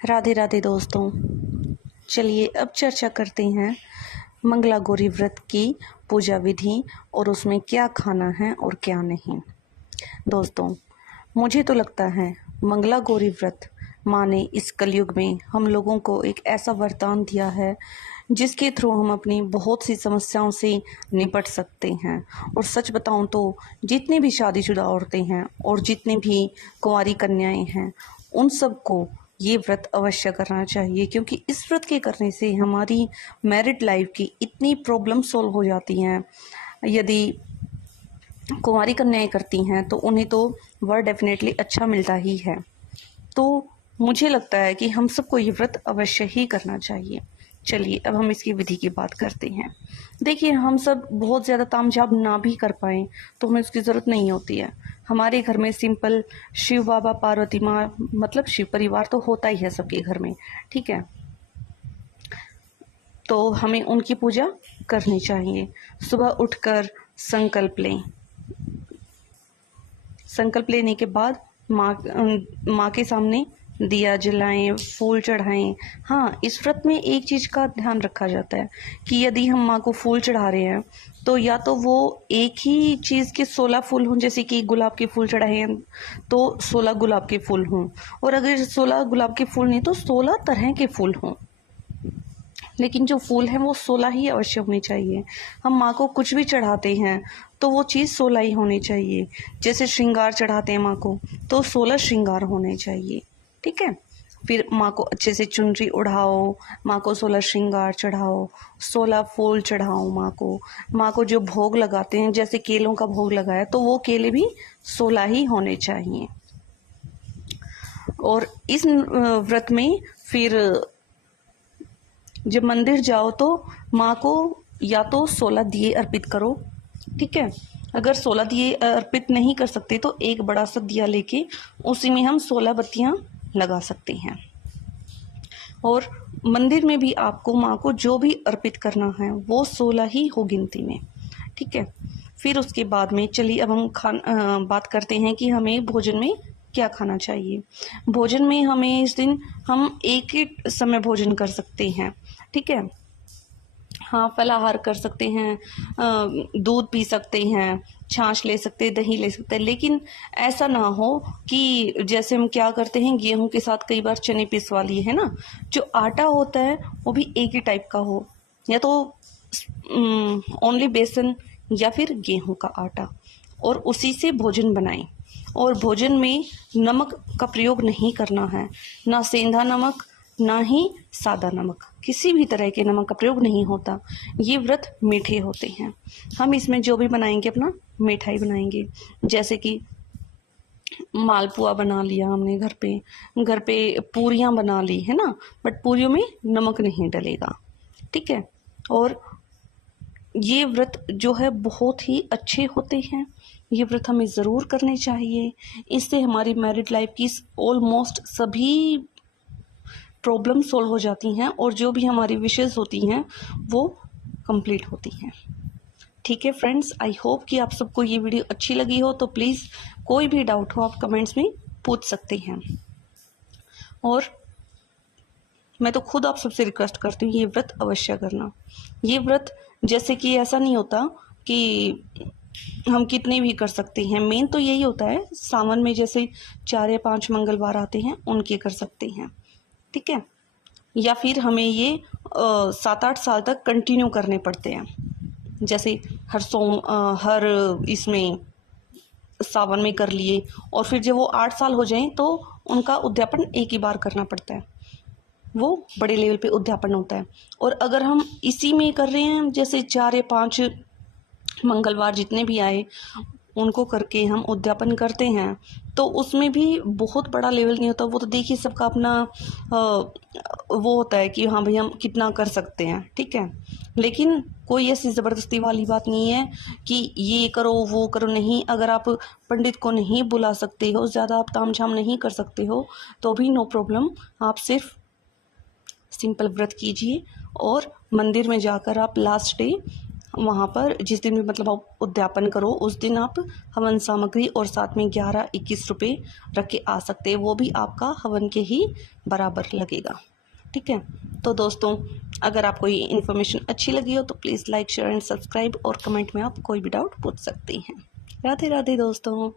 राधे राधे दोस्तों। चलिए अब चर्चा करते हैं मंगला गौरी व्रत की पूजा विधि और उसमें क्या खाना है और क्या नहीं। दोस्तों, मुझे तो लगता है मंगला गौरी व्रत माँ ने इस कलयुग में हम लोगों को एक ऐसा वरदान दिया है जिसके थ्रू हम अपनी बहुत सी समस्याओं से निपट सकते हैं। और सच बताऊं तो जितनी भी शादीशुदा औरतें हैं और जितनी भी कुंवारी कन्याएं हैं उन सबको ये व्रत अवश्य करना चाहिए, क्योंकि इस व्रत के करने से हमारी मैरिड लाइफ की इतनी प्रॉब्लम सॉल्व हो जाती हैं। यदि कुंवारी कन्याएं करती हैं तो उन्हें तो वर डेफिनेटली अच्छा मिलता ही है। तो मुझे लगता है कि हम सबको ये व्रत अवश्य ही करना चाहिए। चलिए अब हम इसकी विधि की बात करते हैं। देखिए, हम सब बहुत ज़्यादा तामझाम ना भी कर पाएँ तो हमें उसकी ज़रूरत नहीं होती है। हमारे घर में सिंपल शिव बाबा पार्वती माँ मतलब शिव परिवार तो होता ही है सबके घर में, ठीक है। तो हमें उनकी पूजा करनी चाहिए। सुबह उठकर संकल्प लें। संकल्प लेने के बाद माँ के सामने दिया जलाएं, फूल चढ़ाएं। हाँ, इस व्रत में एक चीज़ का ध्यान रखा जाता है कि यदि हम माँ को फूल चढ़ा रहे हैं तो या तो वो एक ही चीज़ के 16 फूल हों, जैसे कि गुलाब के फूल चढ़ाए हैं तो 16 गुलाब के फूल हों, और अगर 16 गुलाब के फूल नहीं तो 16 तरह के फूल हों। लेकिन जो फूल हैं वो 16 ही अवश्य होने चाहिए। हम माँ को कुछ भी चढ़ाते हैं तो वो चीज़ 16 ही होनी चाहिए। जैसे श्रृंगार चढ़ाते हैं माँ को तो 16 श्रृंगार होने चाहिए, ठीक है। फिर माँ को अच्छे से चुनरी उड़ाओ, माँ को 16 श्रृंगार चढ़ाओ, 16 फूल चढ़ाओ माँ को। माँ को जो भोग लगाते हैं, जैसे केलों का भोग लगाया तो वो केले भी 16 ही होने चाहिए। और इस व्रत में फिर जब मंदिर जाओ तो माँ को या तो 16 दिए अर्पित करो, ठीक है। अगर 16 दिए अर्पित नहीं कर सकते तो एक बड़ा सा दिया लेके उसी में हम 16 बत्तियां लगा सकते हैं। और मंदिर में भी आपको माँ को जो भी अर्पित करना है वो 16 ही हो गिनती में, ठीक है। फिर उसके बाद में चलिए अब हम बात करते हैं कि हमें भोजन में क्या खाना चाहिए। भोजन में हमें इस दिन हम एक ही समय भोजन कर सकते हैं, ठीक है। हाँ, फलाहार कर सकते हैं, दूध पी सकते हैं, छाछ ले सकते हैं, दही ले सकते हैं, लेकिन ऐसा ना हो कि जैसे हम क्या करते हैं गेहूं के साथ कई बार चने पिसवा लिए है ना, जो आटा होता है वो भी एक ही टाइप का हो, या तो ओनली बेसन या फिर गेहूं का आटा, और उसी से भोजन बनाएं। और भोजन में नमक का प्रयोग नहीं करना है, ना सेंधा नमक ना ही सादा नमक, किसी भी तरह के नमक का प्रयोग नहीं होता। ये व्रत मीठे होते हैं। हम इसमें जो भी बनाएंगे अपना मिठाई बनाएंगे, जैसे कि मालपुआ बना लिया हमने घर पे पूरियां बना ली है ना, बट पूरियों में नमक नहीं डलेगा, ठीक है। और ये व्रत जो है बहुत ही अच्छे होते हैं। ये व्रत हमें ज़रूर करने चाहिए। इससे हमारी मैरिड लाइफ की ऑलमोस्ट सभी प्रॉब्लम सॉल्व हो जाती हैं और जो भी हमारी विशेज़ होती हैं वो कंप्लीट होती हैं, ठीक है फ्रेंड्स। आई होप कि आप सबको ये वीडियो अच्छी लगी हो। तो प्लीज़ कोई भी डाउट हो आप कमेंट्स में पूछ सकते हैं। और मैं तो खुद आप सबसे रिक्वेस्ट करती हूँ ये व्रत अवश्य करना। ये व्रत जैसे कि ऐसा नहीं होता कि हम कितने भी कर सकते हैं, मेन तो यही होता है सावन में जैसे 4 या 5 मंगलवार आते हैं उनके कर सकते हैं, ठीक है। या फिर हमें ये 7-8 साल तक कंटिन्यू करने पड़ते हैं, जैसे हर इसमें सावन में कर लिए और फिर जब वो 8 साल हो जाएं तो उनका उद्यापन एक ही बार करना पड़ता है, वो बड़े लेवल पे उद्यापन होता है। और अगर हम इसी में कर रहे हैं जैसे 4 या 5 मंगलवार जितने भी आए उनको करके हम उद्यापन करते हैं तो उसमें भी बहुत बड़ा लेवल नहीं होता। वो तो देखिए सबका अपना वो होता है कि हाँ भाई हम कितना कर सकते हैं, ठीक है। लेकिन कोई ऐसी ज़बरदस्ती वाली बात नहीं है कि ये करो वो करो, नहीं। अगर आप पंडित को नहीं बुला सकते हो, ज़्यादा आप तामझाम नहीं कर सकते हो तो भी नो प्रॉब्लम, आप सिर्फ सिंपल व्रत कीजिए और मंदिर में जाकर आप लास्ट डे वहाँ पर जिस दिन भी मतलब आप उद्यापन करो उस दिन आप हवन सामग्री और साथ में 11-21 रुपये रख के आ सकते हैं, वो भी आपका हवन के ही बराबर लगेगा। ठीक है, तो दोस्तों अगर आपको ये इन्फॉर्मेशन अच्छी लगी हो तो please like share and subscribe, और कमेंट में आप कोई भी डाउट पूछ सकते हैं। राधे राधे दोस्तों।